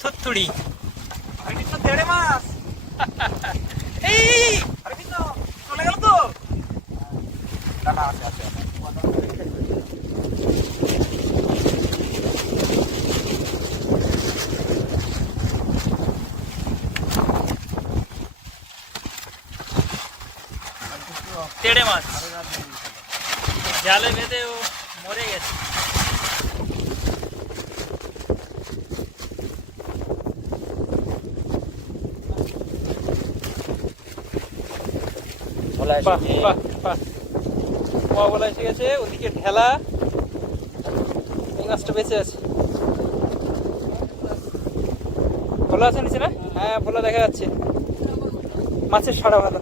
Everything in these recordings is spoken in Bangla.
থুত্তুড়ি দেড়ে মাস এই এই, এই, আরে কিন্তু চলে গেল তো না না আছে আছে আছে। তেড়ে মাছ জালে বেঁধে ও মরে গেছে এসে গেছে। ওদিকে ঢেলা। এই মাছটা বেঁচে আছে। ভালো আছে নিচে না? হ্যাঁ ভালো দেখা যাচ্ছে। মাছের সারা ভালো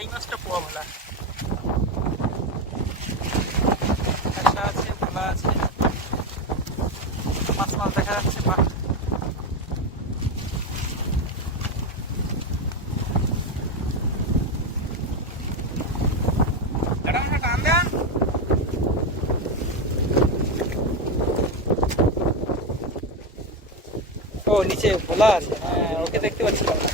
এই মাছটা পোয়া ভালা একটা আছে ভোলা আছে মাছ মাছ দেখা যাচ্ছে বাহ এটা একটা টান দেন ও নিচে ভোলা আছে হ্যাঁ ওকে দেখতে পাচ্ছিলাম না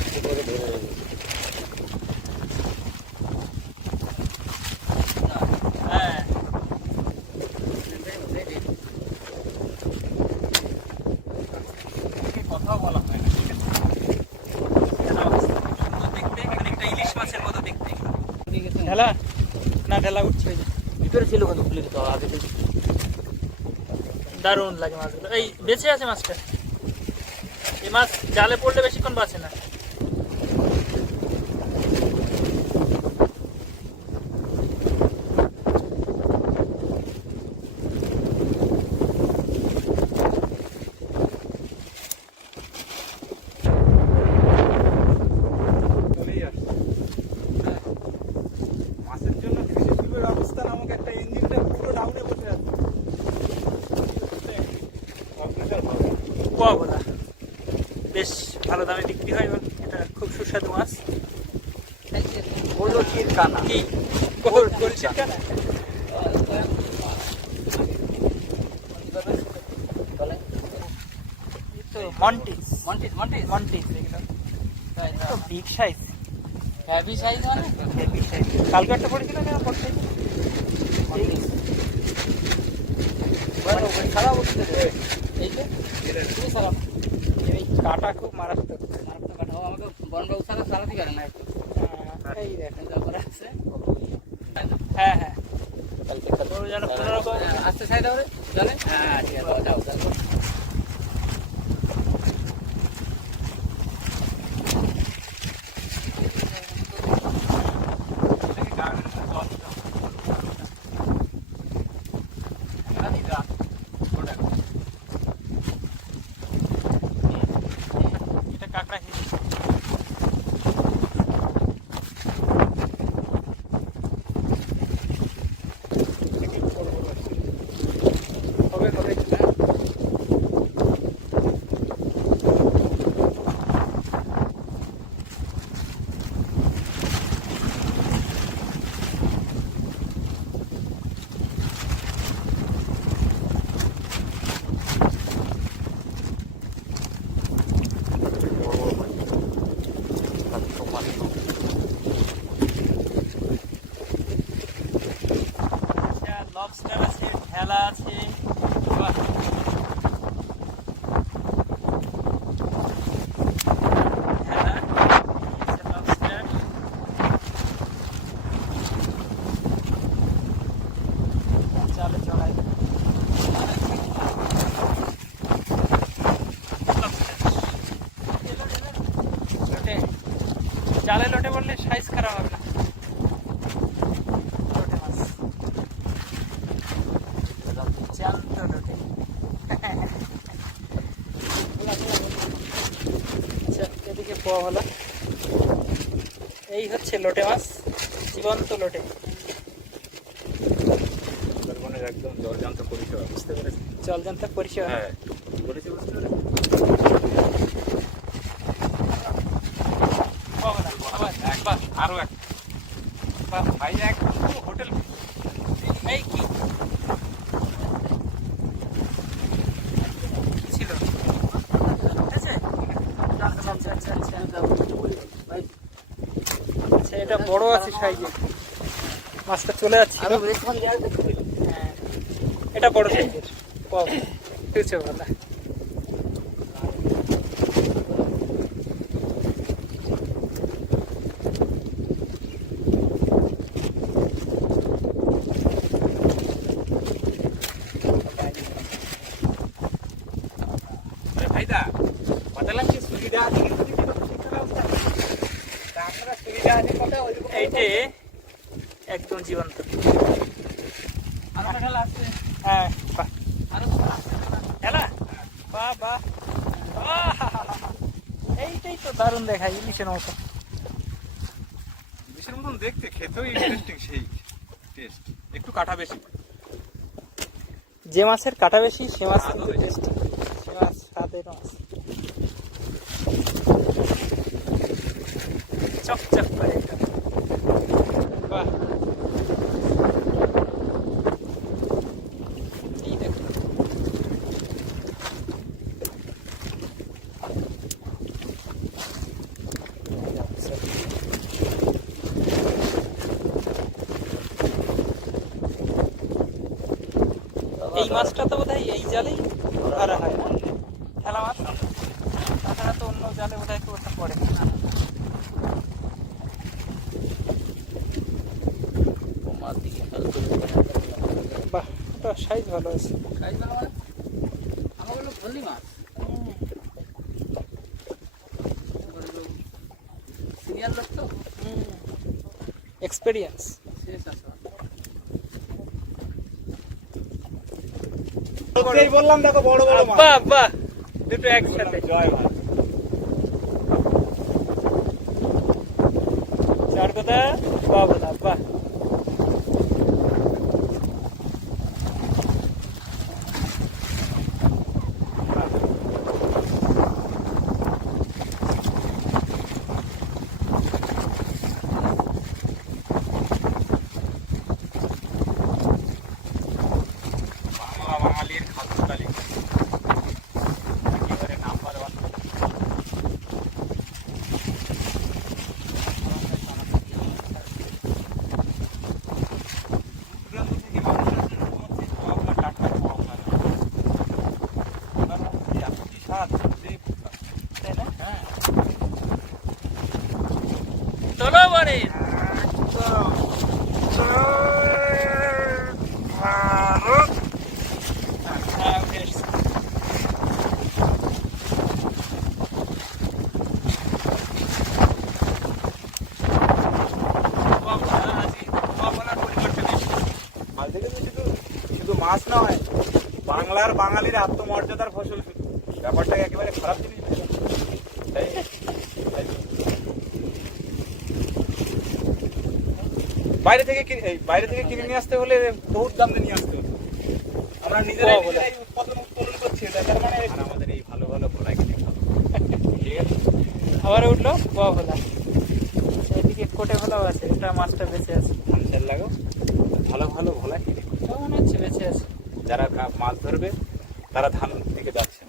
ঢেলা? না, ঢেলা উঠছে। ভিতরে আগে দারুণ লাগে মাছগুলো। এই বেঁচে আছে মাছটা? মাছ জালে পড়লে বেশিক্ষণ বাঁচে না। চলেই বেশ ভালো দামে বিক্রি হয় এবং এটা খুব সুস্বাদু মাছ। কানা। কি? গোল গোলচির কানা। তো মন্টিস মন্টিস মন্টিস মন্টিস এগুলো। তো বিগ সাইজ সাইজ মানে? সাইজ কালকে একটা পড়েছিল না পড়তে সারা বলতে এই যে তুমি এই কাটা খুব মারাত্মক। মারাত্মক কাটা আমাকে বনবাবু সারা চালাতে পারে। না একটু হ্যাঁ, এই দেখেন তারপরে আছে হ্যাঁ হ্যাঁ আস্তে সাইড হবে চলে হ্যাঁ ঠিক আছে যাও যাও এটা কাঁকড়া হিল হবে হবে লবস্টার আছে ঢেলা আছে বাহ। ঢেলা, আছে lobster। চালে চড়াই। লোটে। জালে লোটে বললে সাইজ খারাপ হবে না লোটে মাছ জ্যান্ত আচ্ছা এদিকে পোয়া ভালো এই হচ্ছে লোটে মাছ জীবন্ত লোটে একদম জলজান্ত পরিষেবা বুঝতে পেরেছি জলজান্ত পরিষেবা হ্যাঁ বলেছি বুঝতে পেরেছি আরও এক ভাই একদম পুরো হোটেল এই কি কি ছিল উঠেছে? আচ্ছা আচ্ছা আচ্ছা আচ্ছা এটা বড় আছে সাইজে। মাছটা চলে যাচ্ছে। হ্যাঁ এটা বড় সাইজের। ঠিক আছে ভালো আরে ভাইদা বাতালাম কি সুবিধা আছে কিন্তু কিন্তু শিক্ষা ব্যবস্থা তা আপনারা সুবিধা আছে কথা ওইরকম এইটে একদম জীবন্ত। হ্যাঁ বাহ। বাহ। এইটাই তো দারুণ দেখায় ইলিশের মতো। বিশের মতন দেখতে খেতেও ইন্টারেস্টিং সেই টেস্ট একটু কাটা বেশি। যে মাছের কাটা বেশি সে মাছ কিন্তু সে মাছ স্বাদের মাছ চকচক করে বাহ। এই মাছটা তো বোধহয় এই জালেই ধরা হয় না খেলা মাছ তাছাড়া তো অন্য জালে বোধহয় কেউ ওটা পড়ে না মাছ দিকে ভালো করে দেখা যাচ্ছে। বাহ ওটা সাইজ ভালো আছে। সাইজ ভালো মানে? আমার ভল্লি মাছ লোক তো? এক্সপেরিয়েন্স। বললাম দেখো বড় বড় বাহ বাহ। দুটো একসাথে। জয় ভাই চার কথা বাহ হ্যাঁ তো শুধু মাছ নয় বাংলার বাঙালির আত্মমর্যাদার ফসল শুধু। ব্যাপারটাকে একেবারে খারাপ জিনিস ভেবে না। তাই তাই তো। বাইরে থেকে কিনে- এই বাইরে থেকে কিনে নিয়ে আসতে হলে বহুত দাম দিয়ে নিয়ে আসতে হতো। আমরা নিজেরাই বাহ, বলে। উৎপাদন উত্তোলন করছি তার মানে আমাদের এই ভালো ভালো ভোলা কিনে খাব। ঠিক আছে? আবার উঠল? বাহ ভোলা এদিকে কোটে ভোলাও আছে এটা মাছটা বেঁচে আছে। ধান চাল লাগাও। ভালো ভালো ভোলা কিনে। মনে হচ্ছে বেঁচে আছে। যারা মাছ ধরবে তারা ধান দিকে যাচ্ছেন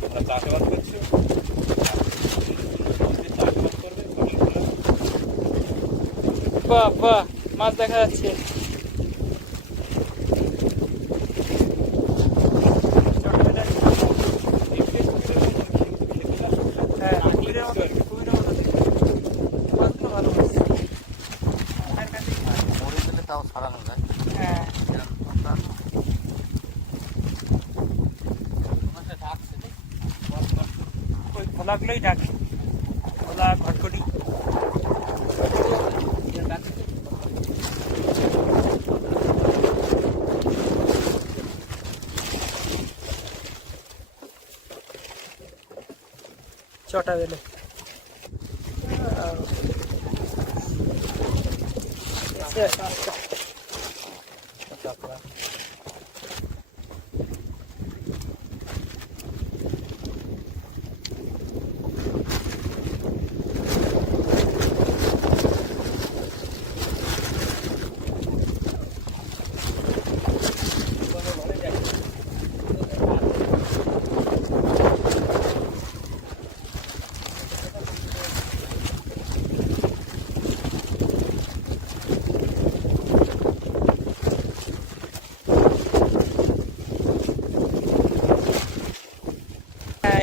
চাষাবাদ চাষাবাদ বাহ বাহ মাছ দেখা যাচ্ছে। হ্যাঁ কুমিরের মতো কুমিরের মতো দেখতে। মাছগুলো ভালো মাছ। মরে গেলে তাও সারানো যায় হ্যাঁ মাছটা ডাকছে দেখ। ওই ভোলাগুলোই ডাকে ভোলা ঘটঘটি ডাকছে। ছটা বেলে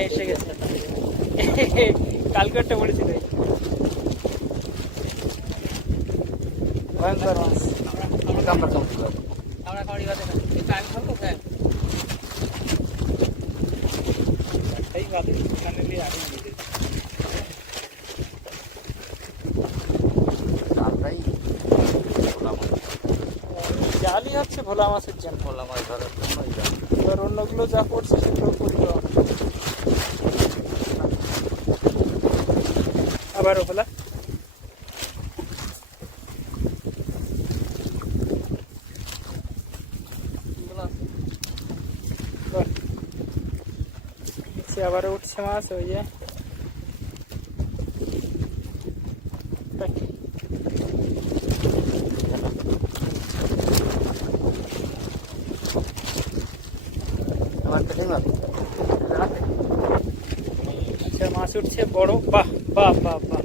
এসে গেছে। কালকে একটা পড়েছিল এই। ভয়ঙ্কর মাছ। আমরা কম। আমরা খাওয়ারি বাদে না এটা আমি খাব হ্যাঁ এই বাদে এখানে নিয়ে আমি দিয়ে জালই হচ্ছে ভোলা মাছের জন্য। ভোলা মাছ ধরার জন্য এবার অন্যগুলো যা পড়ছে সেগুলো পড়ল আবারও ভোলা বল। নিচে আবারও উঠছে মাছ ওই যে দেখ। আমার কেটে মাছ আচ্ছা মাছ উঠছে বড় বাহ বাহ বাহ বাহ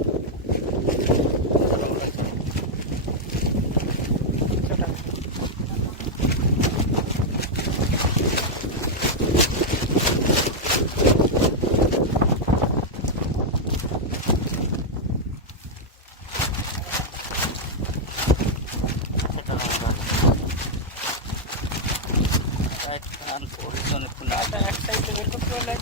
ছোটা। সেটা আমার এক খান পরিজন খুলে এটা এক সাইডে বের করতে পারলে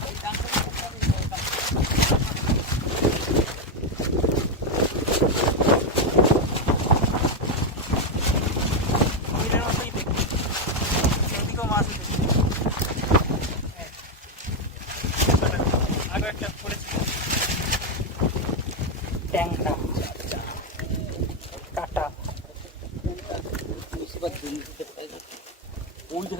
তীরের মতোই দেখতে। ওদিকেও মাছ উঠেছে। হ্যাঁ। আরও একটা পড়েছে। ট্যাংরা কাটা মুসিবত দিন দিতে পারে ওই জায়গা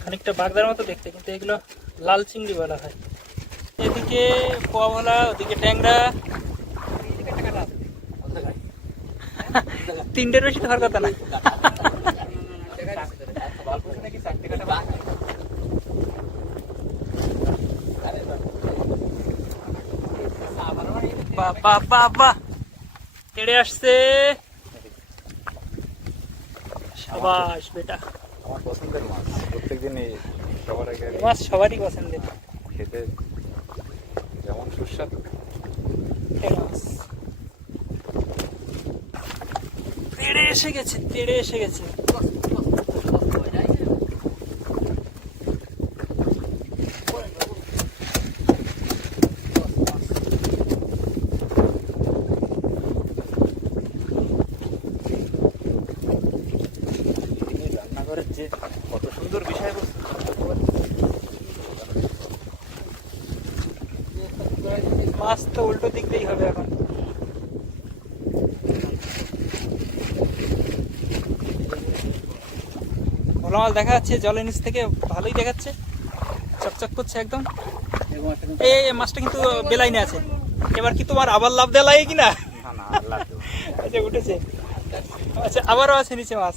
খানিকটা বাগদার মতো দেখতে কিন্তু এগুলো লাল চিংড়ি বলা হয়। এদিকে পোয়া ওদিকে ট্যাংরা তিনটের বেশি ধর কথা না। আসছে। সাবাস বেটা। আমার পছন্দের মাছ। প্রত্যেকদিনই সবার আগে মাছ সবারই পছন্দের। খেতে যেমন সুস্বাদু। মাছ তেড়ে এসে গেছে, তেড়ে এসে গেছে। যে কত সুন্দর বিষয়বস্তু মাছ তো উল্টো দিক হবে এখন। মাছ দেখা যাচ্ছে জলের নিচ থেকে ভালোই দেখাচ্ছে। চকচক করছে একদম। এই মাছটা কিন্তু বেলাইনে আছে। এবার কি তোমার আবার লাভ দেওয়া লাগে কিনা? না না আল্লাহ তো। আচ্ছা উঠেছে। আচ্ছা আবারও আছে নিচে মাছ।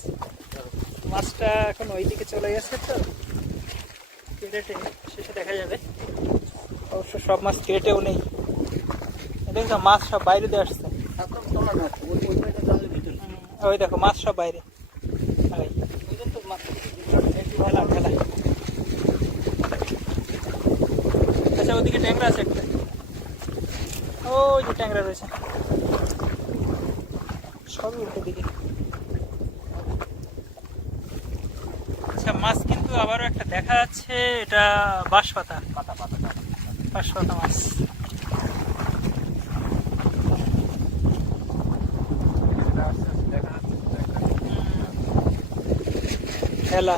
মাছটা এখন ওই দিকে চলে গেছে তো। ক্রেটে শেষে দেখা যাবে। অবশ্য সব মাছ ক্রেটেও নেই। দেখছ মাছ সব বাইরে দিয়ে আসছে। ওই দেখো মাছ সব বাইরে ওই। খেলা খেলা আচ্ছা ওদিকে ট্যাংরা আছে একটা। ওই যে ট্যাংরা রয়েছে। সবই উল্টো দিকে। আচ্ছা মাছ কিন্তু আবারও একটা দেখা যাচ্ছে। এটা বাঁশপাতা। পাতা পাতা বাঁশপাতা মাছ। খেলা।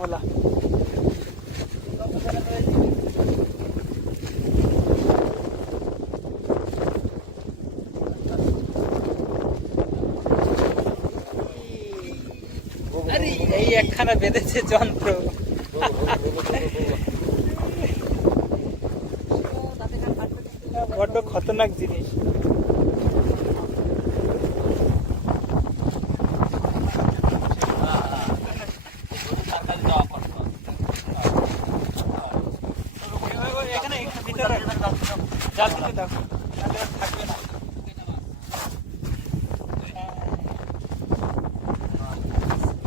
ভোলা আরে এই একখানা বেঁধেছে যন্ত্র। বড্ড খতরনাক জিনিস এখানে এখানে ভিতরে রাখো। জাল দিতে দাও নাহলে আর থাকবে না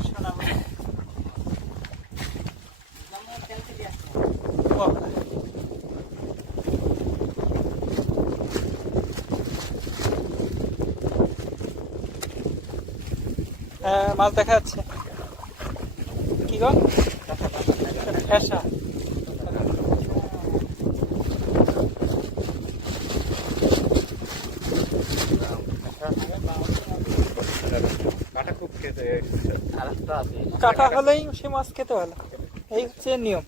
শোনাবো। বাবা। হ্যাঁ মাছ দেখা যাচ্ছে। কি গো? ফ্যাসা। কাটা আছে কাটা হলেই সে মাছ খেতে ভালো। এই হচ্ছে নিয়ম।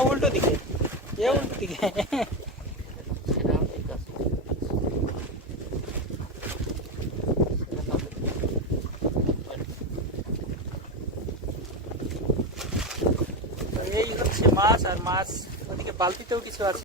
ও সব উল্টো দিকে এ উল্টো দিকে সেটা ঠিক আছে তো এই হচ্ছে মাছ আর মাছ ওদিকে বালতিতেও কিছু আছে